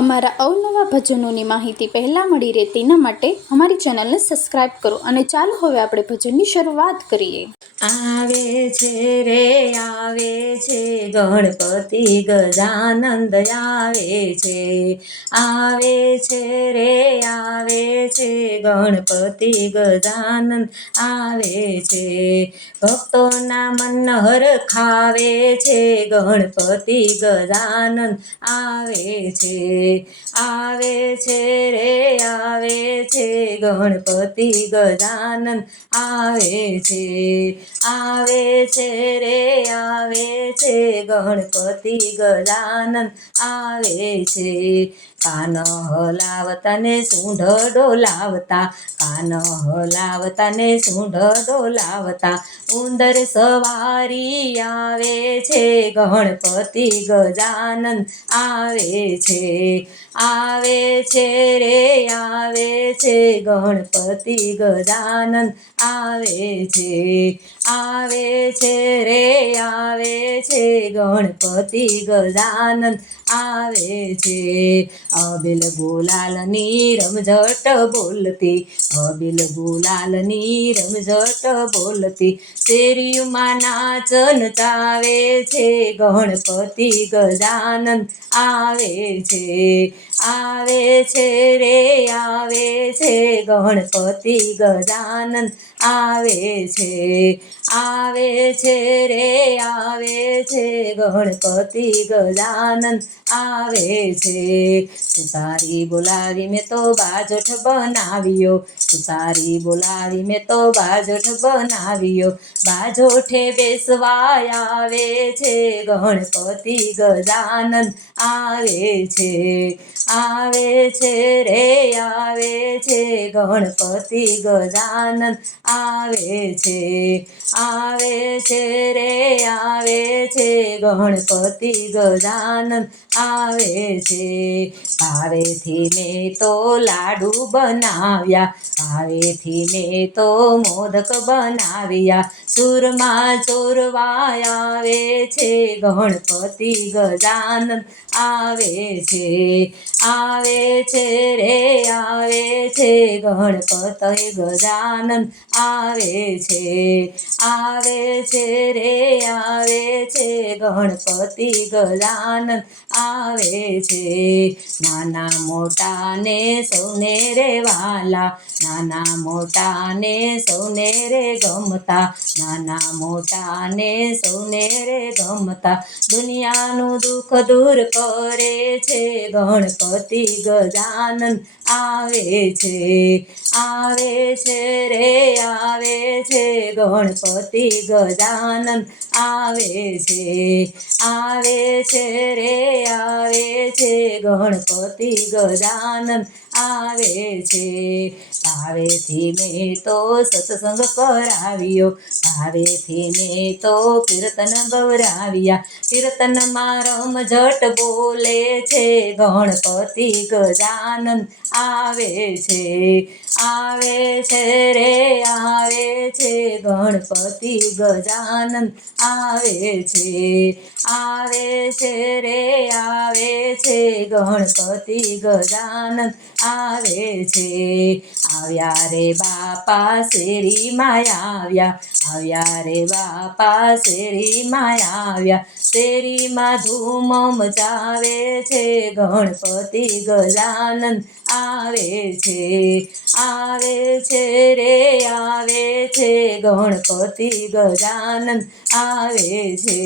અમારા અવનવા ભજનોની માહિતી પહેલાં મળી રહે તેના માટે અમારી ચેનલને સબસ્ક્રાઈબ કરો અને ચાલો હવે આપણે ભજનની શરૂઆત કરીએ. આવે છે રે આવે છે ગણપતિ ગજાનંદ આવે છે રે આવે છે ગણપતિ ગજાનંદ આવે છે. ભક્તોના મન હરખાવે છે ગણપતિ ગજાનંદ આવે છે રે આવે છે ગણપતિ ગજાનંદ આવે છે રે આવે છે ગણપતિ ગજાનંદ આવે છે. કાન હલાવતા ને સૂંઢ ડોલાવતા, કાન હલાવતા ને સૂંઢ ડોલાવતા ઉંદર સવારી આવે છે ગણપતિ ગજાનંદ આવે છે રે આવે છે ગણપતિ ગજાનંદ આવે છે રે આવે છે ગણપતિ ગજાનંદ આવે છે. અબિલ ગુલાલની રમઝટ બોલતી, અબિલ ગુલાલની રમઝટ બોલતી શેરીમાં નાચ નચાવે છે ગણપતિ ગજાનંદ આવે છે રે આવે છે ગણપતિ ગજાનંદ આવે છે રે આવે છે ગણપતિ ગજાનંદ આવે છે. સુતારી બોલાવી મેં તો બાજોઠ બનાવ્યો, સુતારી બોલાવી મેં તો બાજોઠ બનાવ્યો બાજોઠે બેસવા આવે છે ગણપતિ ગજાનંદ આવે છે રે આવે છે ગણપતિ ગજાનંદ આવે છે રે આવે છે ગણપતિ ગજાનંદ આવે છે. ભાવેથી મેં તો લાડુ બનાવ્યા, ભાવેથી મેં તો મોદક બનાવ્યા સુરમાં ચોરવા આવે છે ગણપતિ ગજાનંદ આવે છે રે આવે છે ગણપતિ ગજાનંદ આવે છે રે આવે છે ગણપતિ ગજાનંદ આવે છે. નાના મોટા ને સૌને રે વાલા, નાના મોટા ને સૌને રે ગમતા, નાના મોટા ને સૌને રે ગમતા દુનિયાનું દુઃખ દૂર કરે છે ગણપતિ ગજાનંદ આવે છે રે આવે છે ગણપતિ ગજાનંદ આવે છે રે આવે છે ગણપતિ ગજાનંદ આવે છે. ભાવેથી મેં તો સત્સંગ કરાવ્યો, ભાવેથી મેં તો કીર્તન ગવરાવ્યા કીર્તનમાં રમઝટ બોલે છે ગણપતિ ગજાનંદ આવે છે રે આવે છે ગણપતિ ગજાનંદ આવે છે રે આવે છે ગણપતિ ગજાનંદ આવે છે. આવ્યા રે બાપા શેરીમાં આવ્યા રે બાપા શેરીમાં આવ્યા શેરીમાં ધૂમ મચાવે છે ગણપતિ ગજાનંદ આવે છે રે આવે છે ગણપતિ ગજાનંદ આવે છે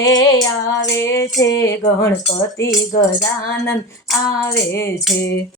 રે આવે છે ગણપતિ ગજાનંદ આવે છે.